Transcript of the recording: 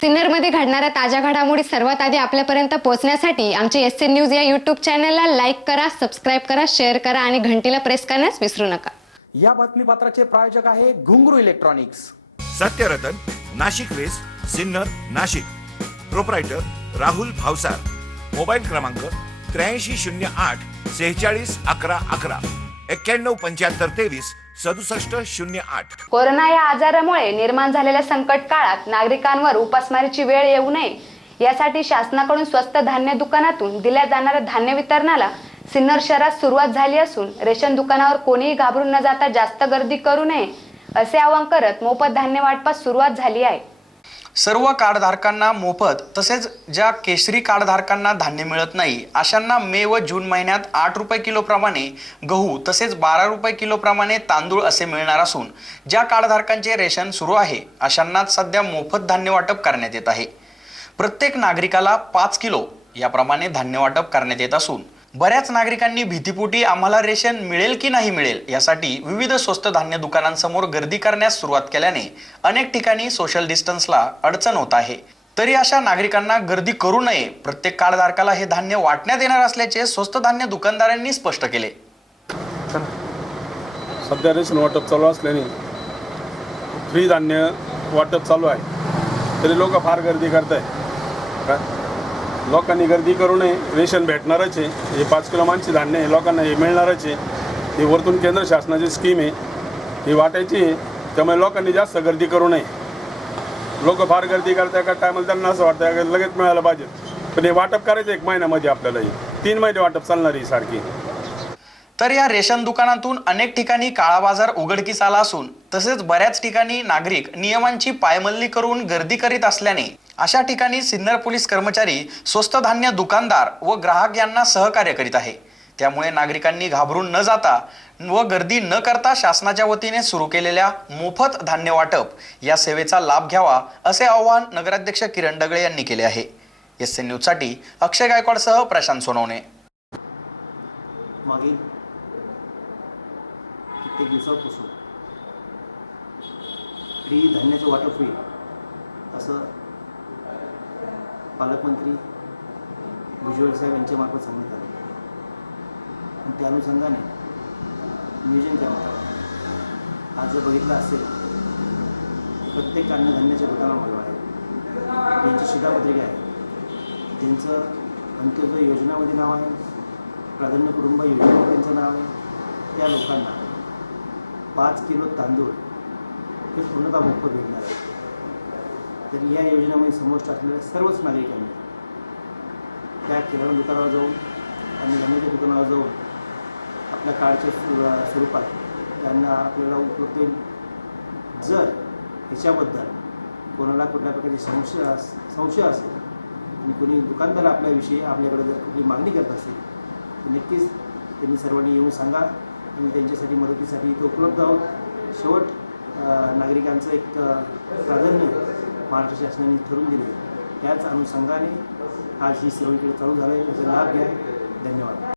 सिन्नरमध्ये घडणाऱ्या ताज्या घडामोडी सर्वात आधी आपल्यापर्यंत पोहोचण्यासाठी आमचे एस एन न्यूज या युट्यूब चॅनलला लाईक करा सबस्क्राईब करा शेअर करा आणि घंटीला प्रेस करण्यास विसरू नका. या बातमीपत्राचे प्रायोजक आहे Ghungroo electronics. Satyaratan Nashik west Sinnar Nashik. Proprietor Rahul Bhavsar. Mobile क्रमांक त्र्याऐंशी शून्य आठ सेहेचाळीस अकरा अकरा. एक्क्याण्णव पंच्याहत्तर तेवीस सदुसष्ट शून्य आठ. कोरोना या आजारामुळे निर्माण झालेल्या संकट काळात नागरिकांवर उपासमारीची वेळ येऊ नये. यासाठी शासनाकडून स्वस्त धान्य दुकानातून दिल्या जाणाऱ्या धान्य वितरणाला सिन्नर शहरात सुरुवात झाली असून रेशन दुकानावर कोणीही घाबरून न जाता जास्त गर्दी करू नये असे आवाहन करत मोफत धान्य वाटपास सुरुवात झाली आहे. सर्व कार्डधारकांना मोफत तसेच ज्या केशरी कार्डधारकांना धान्य मिळत नाही अशांना मे व जून महिन्यात आठ रुपये किलोप्रमाणे गहू तसेच बारा रुपये किलोप्रमाणे तांदूळ असे मिळणार असून ज्या कार्डधारकांचे रेशन सुरू आहे अशांना सध्या मोफत धान्य वाटप करण्यात येत आहे. प्रत्येक नागरिकाला पाच किलो याप्रमाणे धान्य वाटप करण्यात येत असून बऱ्याच नागरिकांनी भीतीपोटी आम्हाला रेशन मिळेल की नाही मिळेल यासाठी विविध स्वस्त धान्य दुकानांसमोर गर्दी करण्यास सुरुवात केल्याने अनेक ठिकाणी सोशल डिस्टन्सला अडचण होत आहे. तरी अशा नागरिकांना गर्दी करू नये. प्रत्येक कार्डधारकाला हे धान्य वाटण्यात येणार असल्याचे स्वस्त धान्य दुकानदारांनी स्पष्ट केले. सध्या रेशन वाटप चालू असल्याने फ्री धान्य वाटप चालू आहे. तरी लोक फार गर्दी करत आहे लोकांनी गर्दी करू नये रेशन भेटणारच आहे. हे पाच किलो मानसी धान्य आहे लोकांना हे मिळणारच आहे. ही वरतून केंद्र शासनाची स्कीम आहे. ही वाटायची आहे. त्यामुळे लोकांनी जास्त गर्दी करू नये. लोक फार गर्दी करता का टायमाला त्यांना असं वाटतं लगेच मिळायला पाहिजे. पण हे वाटप करायचं एक महिन्यामध्ये आपल्याला तीन महिने वाटप चालणार आहे सारखी. तर या रेशन दुकानातून अनेक ठिकाणी काळा बाजार उघडकीस आला असून तसेच बऱ्याच ठिकाणी नागरिक नियमांची पायमल्ली करून गर्दी करीत असल्याने अशा ठिकाणी सिन्नर पोलीस कर्मचारी स्वस्त धान्य दुकानदार व ग्राहक यांना सहकार्य करीत आहे. त्यामुळे नागरिकांनी घाबरून न जाता व गर्दी न करता शासनाच्या वतीने सुरू केलेल्या मोफत धान्य वाटप या सेवेचा लाभ घ्यावा असे आवाहन नगराध्यक्ष किरण डगळे यांनी केले आहे. एस एन न्यूजसाठी अक्षय गायकवाडसह प्रशांत सोनवणे. मागील कित्येक दिवसापासून फ्री धान्याचं वाटप होईल असं पालकमंत्री भुजबळ साहेब यांच्यामार्फत सांगण्यात आलं. आणि त्या अनुषंगाने नियोजन करण्यात आलं. आज जर बघितलं असेल प्रत्येक अन्नधान्याच्या दुकानामध्ये आहे. त्यांची शिधापत्रिका आहे त्यांचं अंत्योदय योजनामध्ये नाव आहे प्राधान्य कुटुंब योजनेमध्ये त्यांचं नाव आहे त्या लोकांना पाच किलो तांदूळ हे पूर्णतः मोफत भेटणार आहे. तर या योजनेमध्ये समाविष्ट असलेल्या सर्वच नागरिकांनी त्या किराणा दुकानावर जाऊन आणि धान्याच्या दुकानावर जाऊन आपल्या कार्डच्या स्वरूपात त्यांना आपल्याला उपलब्ध होईल. जर ह्याच्याबद्दल कोणाला कुठल्या प्रकारची संशय अस संशय असेल आणि कोणी दुकानदार आपल्याविषयी आपल्याकडे जर कुठली मागणी करत असेल तर नक्कीच त्यांनी सर्वांनी येऊन सांगा. आणि त्यांच्यासाठी मदतीसाठी इथे उपलब्ध आहोत. शेवट नागरिकांचं एक प्राधान्य महाराष्ट्र शासनाने ठरवून दिले त्याच अनुषंगाने आज ही सेवा इकडे चालू झालं आहे. याचा लाभ घ्या. धन्यवाद.